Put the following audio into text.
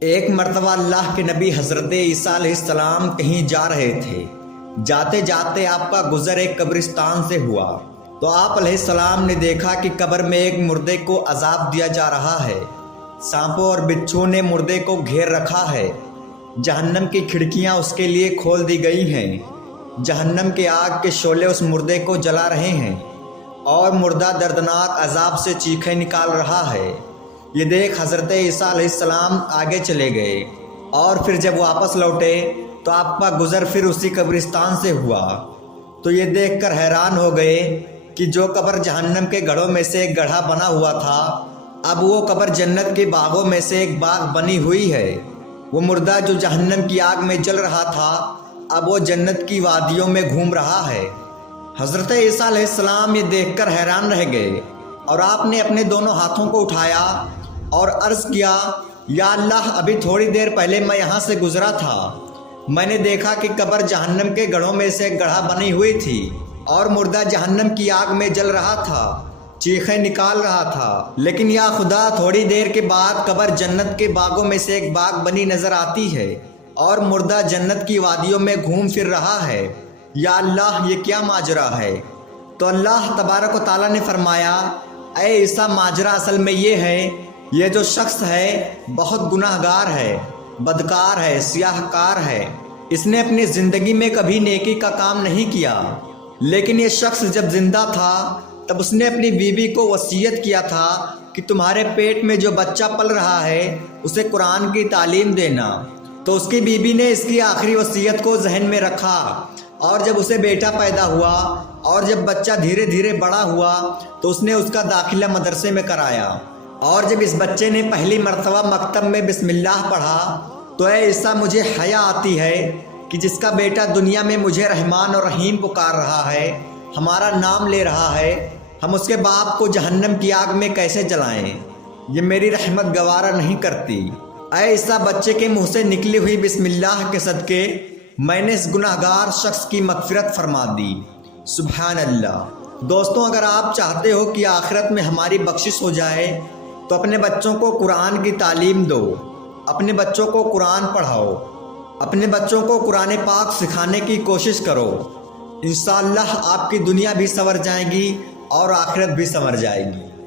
ایک مرتبہ اللہ کے نبی حضرت عیسیٰ علیہ السلام کہیں جا رہے تھے۔ جاتے جاتے آپ کا گزر ایک قبرستان سے ہوا تو آپ علیہ السلام نے دیکھا کہ قبر میں ایک مردے کو عذاب دیا جا رہا ہے۔ سانپوں اور بچھو نے مردے کو گھیر رکھا ہے۔ جہنم کی کھڑکیاں اس کے لیے کھول دی گئی ہیں۔ جہنم کے آگ کے شعلے اس مردے کو جلا رہے ہیں اور مردہ دردناک عذاب سے چیخیں نکال رہا ہے۔ یہ دیکھ حضرت عیسیٰ علیہ السلام آگے چلے گئے اور پھر جب واپس لوٹے تو آپ کا گزر پھر اسی قبرستان سے ہوا تو یہ دیکھ کر حیران ہو گئے کہ جو قبر جہنم کے گڑھوں میں سے ایک گڑھا بنا ہوا تھا اب وہ قبر جنت کے باغوں میں سے ایک باغ بنی ہوئی ہے۔ وہ مردہ جو جہنم کی آگ میں جل رہا تھا اب وہ جنت کی وادیوں میں گھوم رہا ہے۔ حضرت عیسیٰ علیہ السلام یہ دیکھ کر حیران رہ گئے اور آپ نے اپنے دونوں ہاتھوں کو اٹھایا اور عرض کیا، یا اللہ، ابھی تھوڑی دیر پہلے میں یہاں سے گزرا تھا۔ میں نے دیکھا کہ قبر جہنم کے گڑھوں میں سے ایک گڑھا بنی ہوئی تھی اور مردہ جہنم کی آگ میں جل رہا تھا، چیخیں نکال رہا تھا، لیکن یا خدا، تھوڑی دیر کے بعد قبر جنت کے باغوں میں سے ایک باغ بنی نظر آتی ہے اور مردہ جنت کی وادیوں میں گھوم پھر رہا ہے۔ یا اللہ، یہ کیا ماجرا ہے؟ تو اللہ تبارک و تعالیٰ نے فرمایا، اے عیسیٰ، ماجرا اصل میں یہ ہے، یہ جو شخص ہے بہت گناہ گار ہے، بدکار ہے، سیاہ کار ہے۔ اس نے اپنی زندگی میں کبھی نیکی کا کام نہیں کیا، لیکن یہ شخص جب زندہ تھا تب اس نے اپنی بیوی کو وصیت کیا تھا کہ تمہارے پیٹ میں جو بچہ پل رہا ہے اسے قرآن کی تعلیم دینا۔ تو اس کی بیوی نے اس کی آخری وصیت کو ذہن میں رکھا اور جب اسے بیٹا پیدا ہوا اور جب بچہ دھیرے دھیرے بڑا ہوا تو اس نے اس کا داخلہ مدرسے میں کرایا، اور جب اس بچے نے پہلی مرتبہ مکتب میں بسم اللہ پڑھا تو اے عیسیٰ، مجھے حیا آتی ہے کہ جس کا بیٹا دنیا میں مجھے رحمان اور رحیم پکار رہا ہے، ہمارا نام لے رہا ہے، ہم اس کے باپ کو جہنم کی آگ میں کیسے جلائیں؟ یہ میری رحمت گوارا نہیں کرتی۔ اے عیسیٰ، بچے کے منہ سے نکلی ہوئی بسم اللہ کے صدقے میں نے اس گناہ گار شخص کی مغفرت فرما دی۔ سبحان اللہ۔ دوستوں، اگر آپ چاہتے ہو کہ آخرت میں ہماری بخشش ہو جائے تو اپنے بچوں کو قرآن کی تعلیم دو، اپنے بچوں کو قرآن پڑھاؤ، اپنے بچوں کو قرآن پاک سکھانے کی کوشش کرو۔ انشاءاللہ آپ کی دنیا بھی سنور جائے گی اور آخرت بھی سنور جائے گی۔